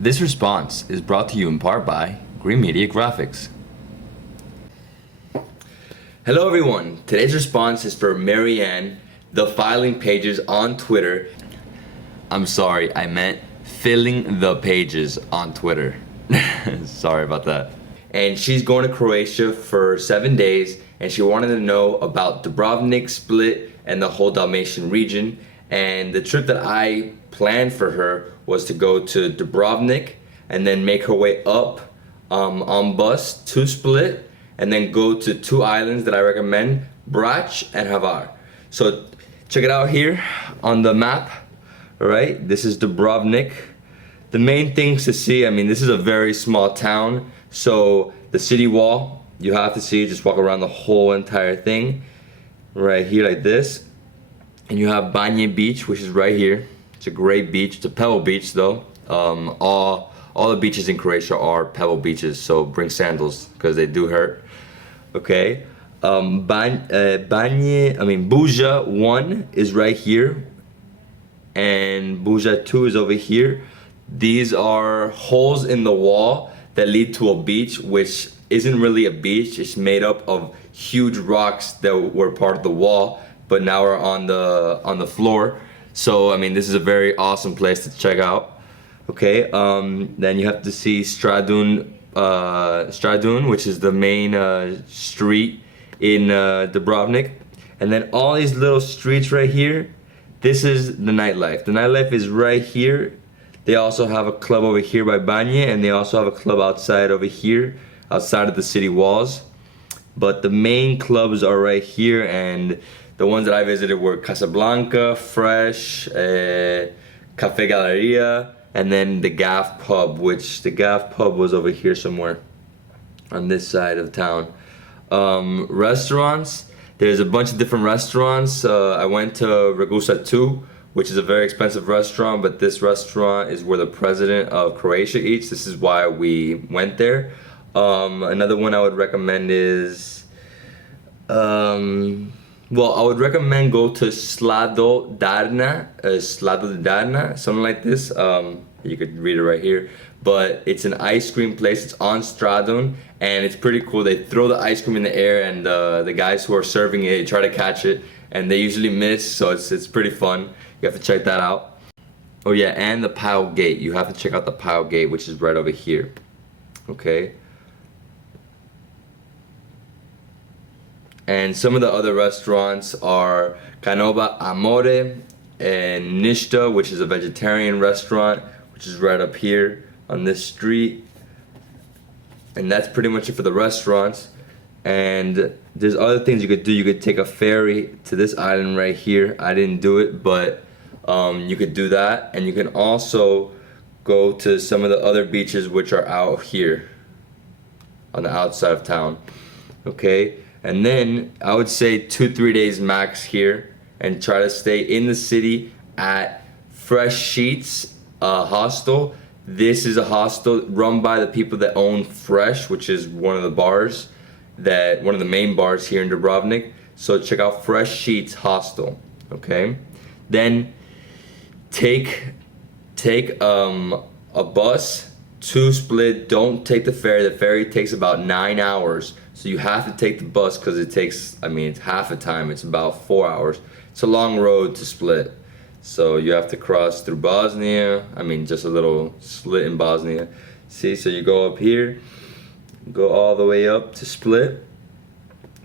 This response is brought to you in part by Green Media Graphics. Hello everyone, today's response is for Marianne, the filing pages on Twitter. I'm sorry, I meant filling the pages on Twitter. Sorry about that. And she's going to Croatia for 7 days, and she wanted to know about Dubrovnik, Split, and the whole Dalmatian region. And the trip that I planned for her was to go to Dubrovnik and then make her way up on bus to Split, and then go to two islands that I recommend, Brač and Hvar. So check it out here on the map. All right, this is Dubrovnik. The main things to see, I mean, this is a very small town, so the city wall, you have to see, just walk around the whole entire thing, right here like this. And you have Banje Beach, which is right here. It's a great beach, it's a pebble beach though. All the beaches in Croatia are pebble beaches, so bring sandals, because they do hurt, okay? Buja 1 is right here, and Buja 2 is over here. These are holes in the wall that lead to a beach, which isn't really a beach. It's made up of huge rocks that were part of the wall, but now are on the floor. So I mean, this is a very awesome place to check out. Okay, then you have to see Stradun, which is the main street in Dubrovnik, and then all these little streets right here. This is the nightlife. The nightlife is right here. They also have a club over here by Banje, and they also have a club outside over here, outside of the city walls. But the main clubs are right here, and the ones that I visited were Casablanca, Fresh, Café Galleria, and then the Gaff Pub, which the Gaff Pub was over here somewhere on this side of town. Restaurants, there's a bunch of different restaurants. I went to Ragusa 2, which is a very expensive restaurant, but this restaurant is where the president of Croatia eats. This is why we went there. Another one I would recommend is, I would recommend go to Sladoldarna, something like this. You could read it right here. But it's an ice cream place. It's on Stradun, and it's pretty cool. They throw the ice cream in the air, and the guys who are serving it try to catch it, and they usually miss, so it's pretty fun. You have to check that out. Oh yeah, and the Pile Gate. You have to check out the Pile Gate, which is right over here. Okay. And some of the other restaurants are Canova Amore and Nishta, which is a vegetarian restaurant, which is right up here on this street. And that's pretty much it for the restaurants. And there's other things you could do. You could take a ferry to this island right here. I didn't do it, but you could do that. And you can also go to some of the other beaches, which are out here on the outside of town. Okay, and then I would say 2-3 days max here, and try to stay in the city at Fresh Sheets hostel. This is a hostel run by the people that own Fresh, which is one of the main bars here in Dubrovnik. So check out Fresh Sheets hostel. Okay, then take a bus to Split. Don't take the ferry. The ferry takes about 9 hours, so you have to take the bus because it takes, I mean, it's half the time. It's about 4 hours. It's a long road to Split, so you have to cross through Bosnia. I mean, just a little slit in Bosnia. See, so you go up here, go all the way up to Split,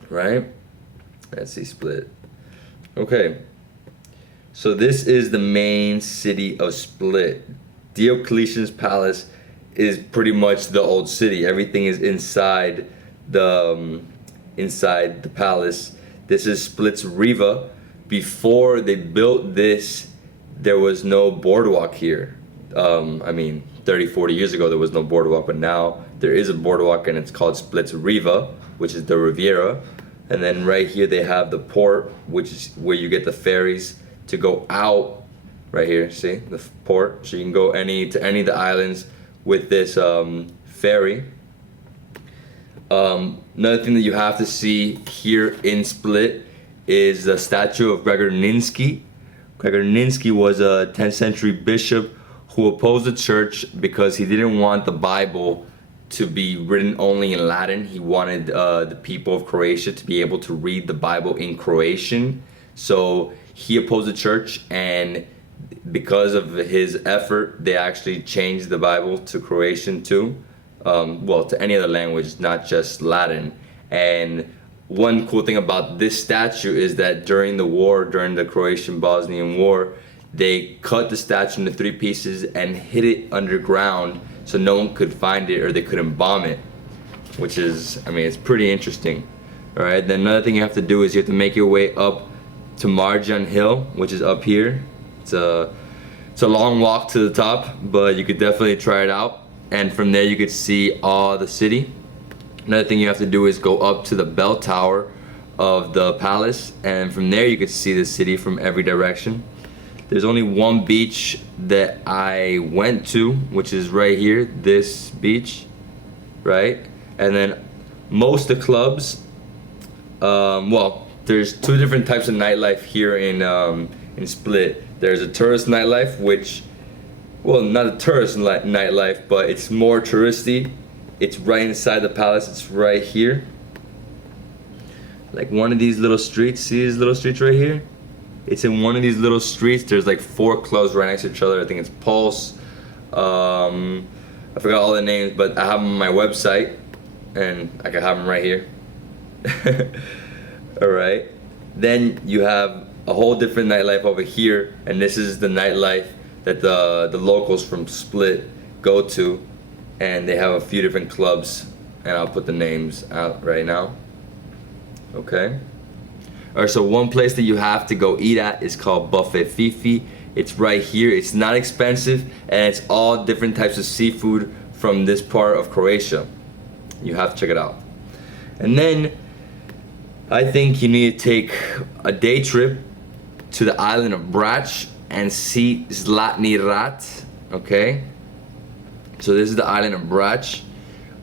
right? Let's see, Split. Okay, so this is the main city of Split. Diocletian's Palace is pretty much the old city. Everything is inside the palace. This is Split's Riva. Before they built this, there was no boardwalk here. I mean, 30-40 years ago there was no boardwalk, but now there is a boardwalk, and it's called Split's Riva, which is the Riviera. And then right here they have the port, which is where you get the ferries to go out. Right here, see the port, so you can go to any of the islands with this ferry. Another thing that you have to see here in Split is the statue of Gregor Ninski. Gregor Ninski was a 10th century bishop who opposed the church because he didn't want the Bible to be written only in Latin. He wanted the people of Croatia to be able to read the Bible in Croatian. So he opposed the church, and because of his effort, they actually changed the Bible to Croatian too. Well, to any other language, not just Latin. And one cool thing about this statue is that during the war, during the Croatian-Bosnian War, they cut the statue into 3 pieces and hid it underground so no one could find it or they couldn't bomb it, which is, I mean, it's pretty interesting. All right, then another thing you have to do is you have to make your way up to Marjan Hill, which is up here. It's a long walk to the top, but you could definitely try it out. And from there you could see all the city. Another thing you have to do is go up to the bell tower of the palace, and from there you could see the city from every direction. There's only one beach that I went to, which is right here, this beach, right? And then most of the clubs, well, there's 2 different types of nightlife here in Split. There's a tourist nightlife, which, well, not a tourist nightlife, but it's more touristy. It's right inside the palace. It's right here. Like one of these little streets. See these little streets right here? It's in one of these little streets. There's like 4 clubs right next to each other. I think it's Pulse. I forgot all the names, but I have them on my website, and I can have them right here. All right. Then you have a whole different nightlife over here, and this is the nightlife that the locals from Split go to, and they have a few different clubs, and I'll put the names out right now. Okay. Alright, so one place that you have to go eat at is called Buffet Fifi. It's right here. It's not expensive, and it's all different types of seafood from this part of Croatia. You have to check it out. And then I think you need to take a day trip to the island of Brač and see Zlatni Rat. Okay, so this is the island of Brač.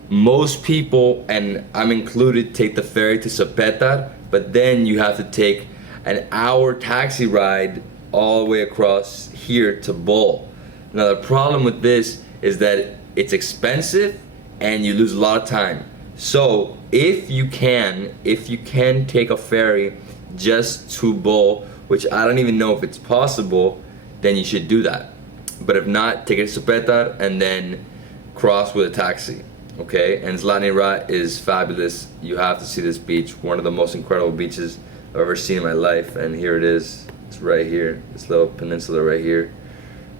Most people, and I'm included, take the ferry to Sapetar, but then you have to take an hour taxi ride all the way across here to Bol. Now the problem with this is that it's expensive and you lose a lot of time. So if you can take a ferry just to Bol, which I don't even know if it's possible, then you should do that. But if not, take it to Sapetar and then cross with a taxi. Okay, and Zlatni Rat is fabulous. You have to see this beach, one of the most incredible beaches I've ever seen in my life, and here it is. It's right here, this little peninsula right here.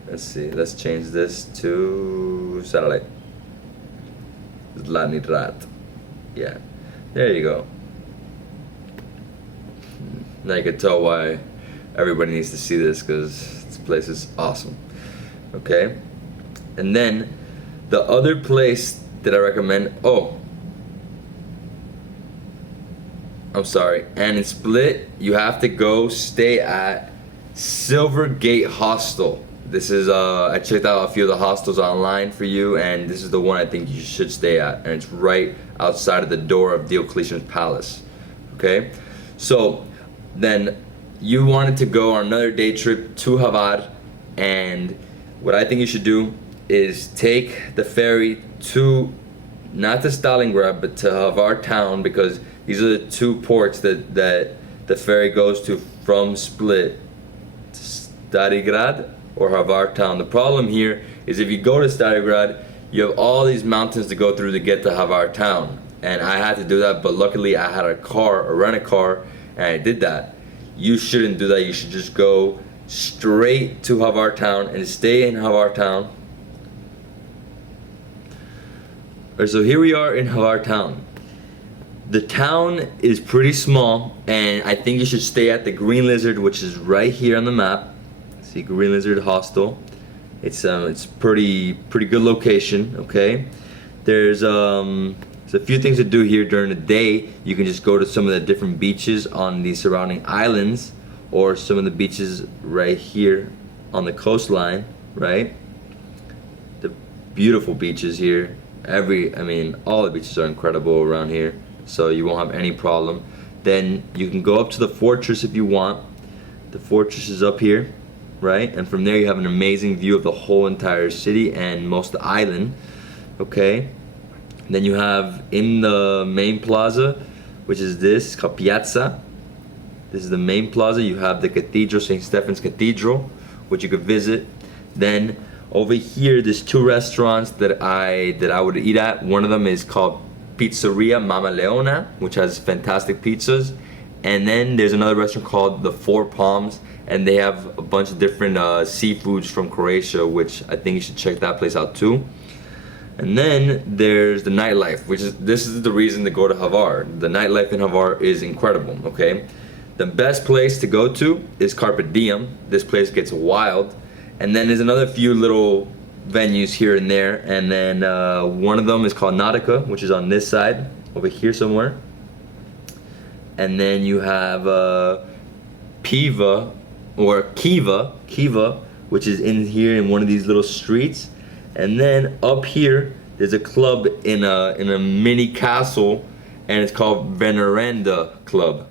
Let's see, let's change this to satellite. Zlatni Rat. Yeah, there you go. Now you can tell why everybody needs to see this, because this place is awesome. Okay, and then the other place that I recommend, I'm sorry, and in Split you have to go stay at Silvergate Hostel. This is I checked out a few of the hostels online for you, and this is the one I think you should stay at, and it's right outside of the door of Diocletian's palace. Okay, so then you wanted to go on another day trip to Hvar, and what I think you should do is take the ferry to, not to Stalingrad, but to Hvar town, because these are the 2 ports that the ferry goes to from Split, to Starigrad or Hvar town. The problem here is if you go to Starigrad, you have all these mountains to go through to get to Hvar town, and I had to do that, but luckily I had a rent-a-car, and I did that. You shouldn't do that. You should just go straight to Hvar town and stay in Hvar town. So here we are in Hvar town. The town is pretty small, and I think you should stay at the Green Lizard, which is right here on the map. See, Green Lizard Hostel. It's pretty good location. Okay, there's a few things to do here during the day. You can just go to some of the different beaches on the surrounding islands, or some of the beaches right here on the coastline. Right, the beautiful beaches here. All the beaches are incredible around here, so you won't have any problem. Then you can go up to the fortress if you want. The fortress is up here, right? And from there you have an amazing view of the whole entire city and most of the island, okay? Then you have in the main plaza, which is this, it's called Piazza. This is the main plaza. You have the cathedral, St. Stephen's Cathedral, which you could visit. Then over here, there's two restaurants that I would eat at. One of them is called Pizzeria Mama Leona, which has fantastic pizzas. And then there's another restaurant called the Four Palms, and they have a bunch of different seafoods from Croatia, which I think you should check that place out too. And then there's the nightlife, this is the reason to go to Hvar. The nightlife in Hvar is incredible, okay? The best place to go to is Carpe Diem. This place gets wild. And then there's another few little venues here and there. And then one of them is called Nautica, which is on this side, over here somewhere. And then you have Piva, or Kiva, which is in here in one of these little streets. And then up here, there's a club in a mini castle, and it's called Veneranda Club.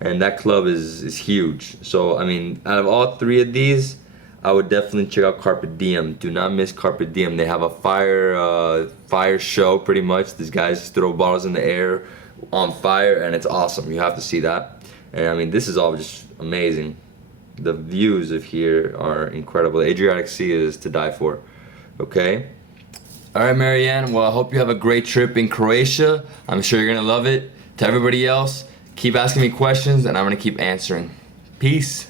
And that club is huge. So, I mean, out of all three of these, I would definitely check out Carpe Diem. Do not miss Carpe Diem. They have a fire show, pretty much. These guys throw bottles in the air on fire, and it's awesome. You have to see that. And I mean, this is all just amazing. The views of here are incredible. The Adriatic Sea is to die for. Okay? Alright, Marianne, well, I hope you have a great trip in Croatia. I'm sure you're gonna love it. To everybody else, keep asking me questions and I'm gonna keep answering. Peace.